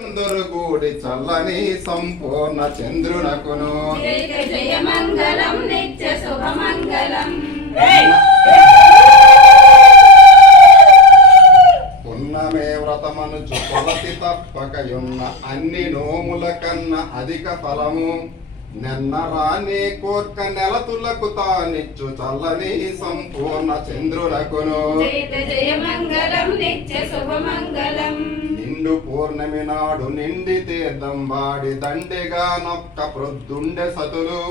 అందరు కూడి చల్లని సంపూర్ణ చంద్రునకును. జయ జయ మంగళం నిత్య శుభమంగళం. పున్నమే వ్రతమనుచు కొలతి తప్పకయున్న అన్ని నోముల కన్నా అధిక ఫలము. నిన్న రాని కోర్క నెలతులకు తానిచ్చు చల్లని సంపూర్ణ చంద్రునకును. జయ జయ మంగళం నిత్య శుభమంగళం. నిండు పూర్ణమి నాడు నిండి తీర్థం వాడి దండెగా నొక్క ప్రొద్దుండె సతులు.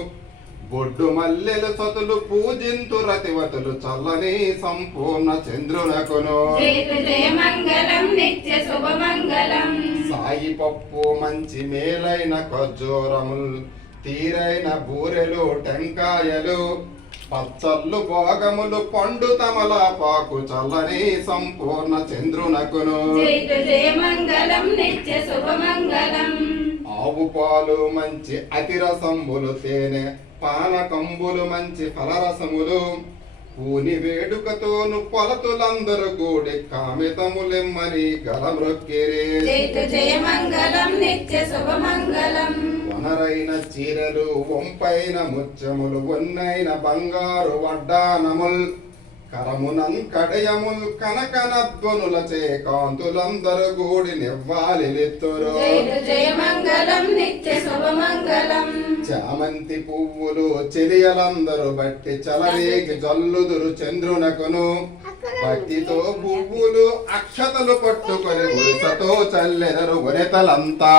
బొడ్డు మల్లెలు సతులు పూజింతు రతివతులు చల్లని సంపూర్ణ శుభమంగళం సాయి పప్పు మంచి మేలైన ఖర్జూరములు తీరైన బూరెలు టెంకాయలు. పచ్చళ్ళు భోగములు పండు తమలపాకు చల్లని సంపూర్ణ చంద్రునకును. నిత్య శుభమంగళం. ఆవు పాలు మంచి అతిరసంబులు తేనె పానకంబులు మంచి ఫలరసములు. పూని వేడుకతోను పొలతులందరూ కూడి కామితములెమ్మని గలమ్రొక్కిరి. జయ జయ మంగళం నిత్య శుభమంగళం. వనరైన చీరలు వంపైన ముత్యములు వన్నైన బంగారు వడ్డానముల్. కరమునన్ కడయముల్ కనకనధ్వనులచే కాంతులందరూ కూడి నివ్వాలి నెత్తురు. నిత్య శుభమంగళం చామంతి పువ్వులు చెలియలందరూ బట్టి చలరేగి జల్లుదురు చంద్రునకును. భక్తితో పువ్వులు అక్షతలు పట్టుకొని ఉరిసతో చల్లెదరు మంగళం